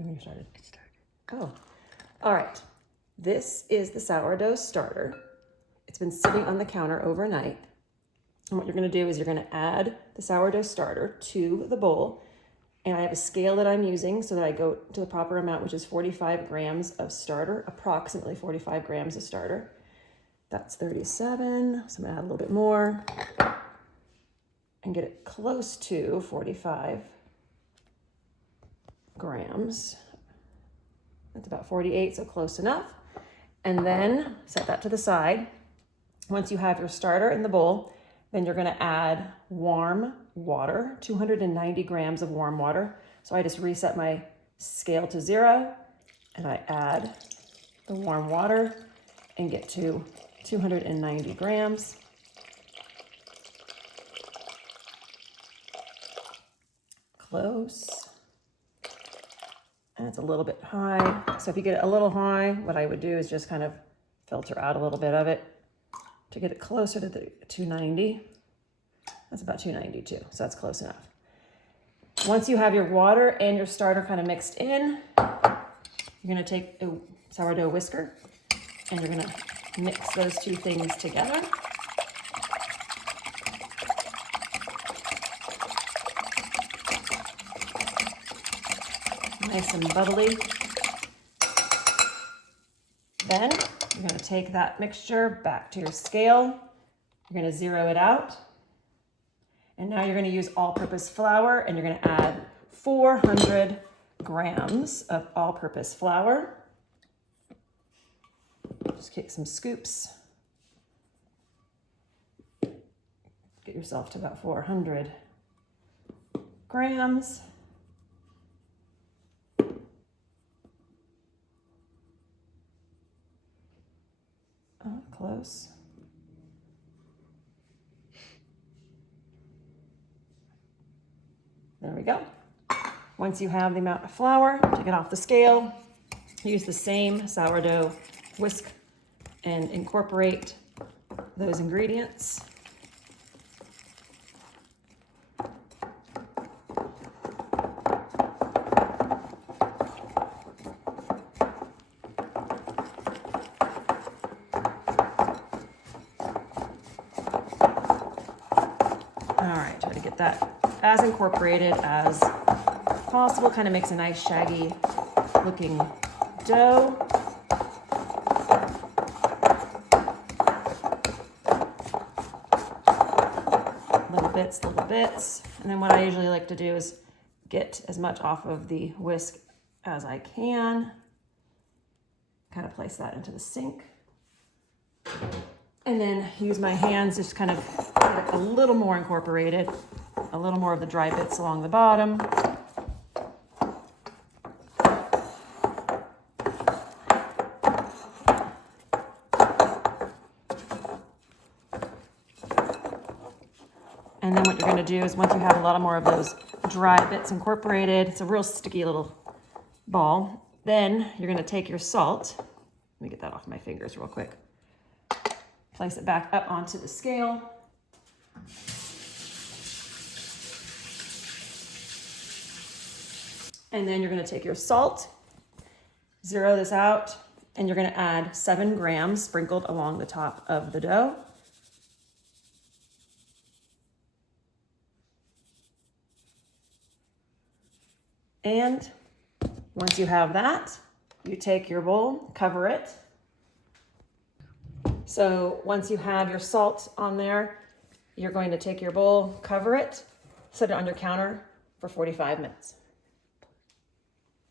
me when you started. It started. Oh, all right. This is the sourdough starter. It's been sitting on the counter overnight. And what you're gonna do is you're gonna add the sourdough starter to the bowl. And I have a scale that I'm using so that I go to the proper amount, which is 45 grams of starter, approximately 45 grams of starter. That's 37, so I'm gonna add a little bit more and get it close to 45 grams. That's about 48, so close enough. And then set that to the side. Once you have your starter in the bowl, then you're gonna add warm water, 290 grams of warm water. So I just reset my scale to 0 and I add the warm water and get to 290 grams. Close. And it's a little bit high. So if you get it a little high, what I would do is just kind of filter out a little bit of it to get it closer to the 290. That's about 292, so that's close enough. Once you have your water and your starter kind of mixed in, you're gonna take a sourdough whisker and you're gonna mix those two things together. Nice and bubbly. Then you're gonna take that mixture back to your scale. You're gonna zero it out. And now you're gonna use all-purpose flour and you're gonna add 400 grams of all-purpose flour. Just take some scoops. Get yourself to about 400 grams. Oh, close. There we go. Once you have the amount of flour, take it off the scale. Use the same sourdough whisk and incorporate those ingredients. All right, try to get that as incorporated as possible. Kind of makes a nice shaggy looking dough. Little bits. And then what I usually like to do is get as much off of the whisk as I can. Kind of place that into the sink. And then use my hands just kind of get it a little more incorporated. A little more of the dry bits along the bottom. And then what you're gonna do is once you have a lot more of those dry bits incorporated, it's a real sticky little ball, then you're gonna take your salt. Let me get that off my fingers real quick. Place it back up onto the scale. And then you're gonna take your salt, zero this out, and you're gonna add 7 grams sprinkled along the top of the dough. And once you have that, you take your bowl, cover it. So once you have your salt on there, you're going to take your bowl, cover it, set it on your counter for 45 minutes.